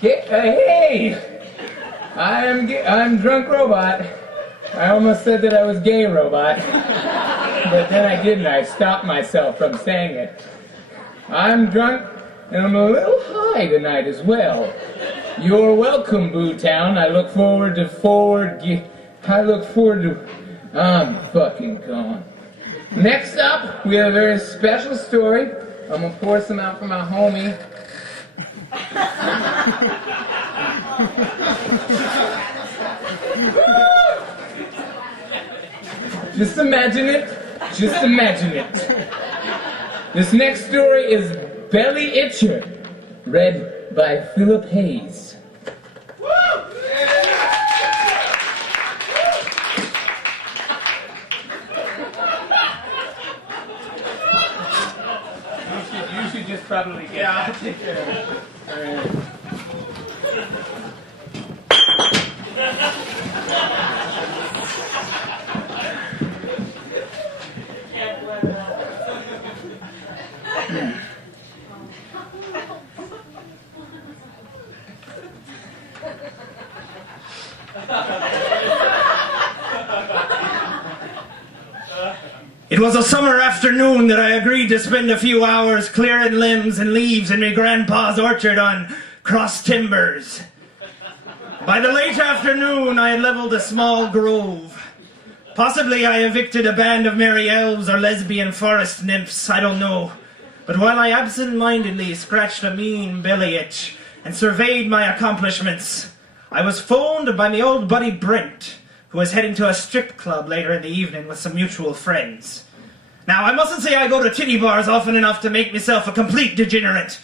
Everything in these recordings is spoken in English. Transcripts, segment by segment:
Hey! I'm Drunk Robot. I almost said that I was Gay Robot, but then I didn't. I stopped myself from saying it. I'm drunk, and I'm a little high tonight as well. You're welcome, BooTown. I look forward to I'm fucking gone. Next up, we have a very special story. I'm gonna pour some out for my homie. Just imagine it. Just imagine it. This next story is Belly Itcher, read by Philip Hayes. You should just probably get that. I'll take care of it. All right. It was a summer afternoon that I agreed to spend a few hours clearing limbs and leaves in my grandpa's orchard on cross timbers. By the late afternoon, I had leveled a small grove. Possibly I evicted a band of merry elves or lesbian forest nymphs, I don't know. But while I absent-mindedly scratched a mean belly itch and surveyed my accomplishments, I was phoned by my old buddy Brent, who was heading to a strip club later in the evening with some mutual friends. Now, I mustn't say I go to titty bars often enough to make myself a complete degenerate,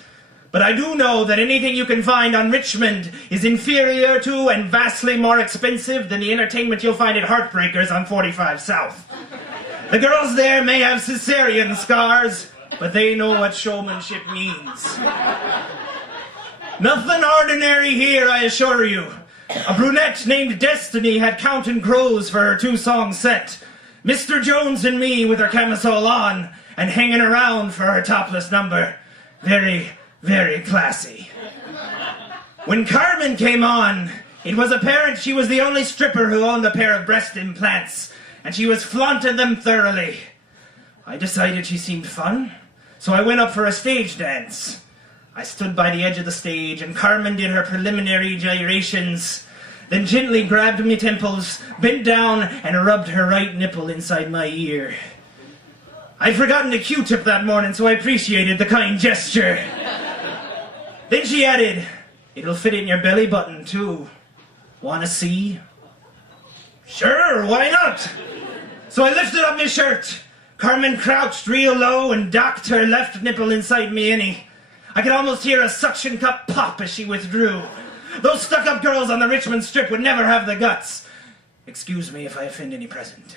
but I do know that anything you can find on Richmond is inferior to and vastly more expensive than the entertainment you'll find at Heartbreakers on 45 South. The girls there may have cesarean scars, but they know what showmanship means. Nothing ordinary here, I assure you. A brunette named Destiny had Counting Crows for her 2-song set. Mr. Jones and me with her camisole on and hanging around for her topless number. Very, very classy. When Carmen came on, it was apparent she was the only stripper who owned a pair of breast implants, and she was flaunting them thoroughly. I decided she seemed fun, so I went up for a stage dance. I stood by the edge of the stage, and Carmen did her preliminary gyrations, then gently grabbed me temples, bent down, and rubbed her right nipple inside my ear. I'd forgotten the Q-tip that morning, so I appreciated the kind gesture. Then she added, "It'll fit in your belly button, too. Wanna see?" Sure, why not? So I lifted up my shirt. Carmen crouched real low and docked her left nipple inside me innie. I could almost hear a suction cup pop as she withdrew. Those stuck-up girls on the Richmond Strip would never have the guts. Excuse me if I offend any present.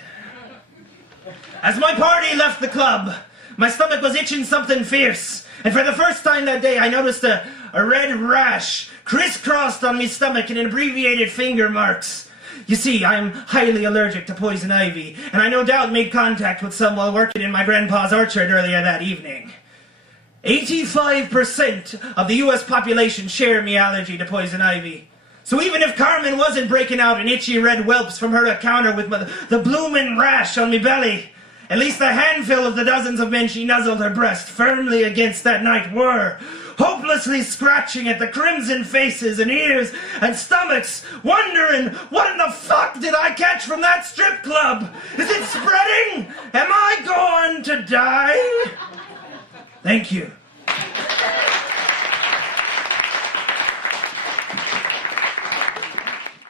As my party left the club, my stomach was itching something fierce, and for the first time that day I noticed a red rash crisscrossed on my stomach in abbreviated finger marks. You see, I'm highly allergic to poison ivy, and I no doubt made contact with some while working in my grandpa's orchard earlier that evening. 85% of the U.S. population share me allergy to poison ivy. So even if Carmen wasn't breaking out in itchy red whelps from her encounter with the bloomin' rash on me belly, at least a handful of the dozens of men she nuzzled her breast firmly against that night were, hopelessly scratching at the crimson faces and ears and stomachs, wondering, what in the fuck did I catch from that strip club? Is it spreading? Am I going to die? Thank you.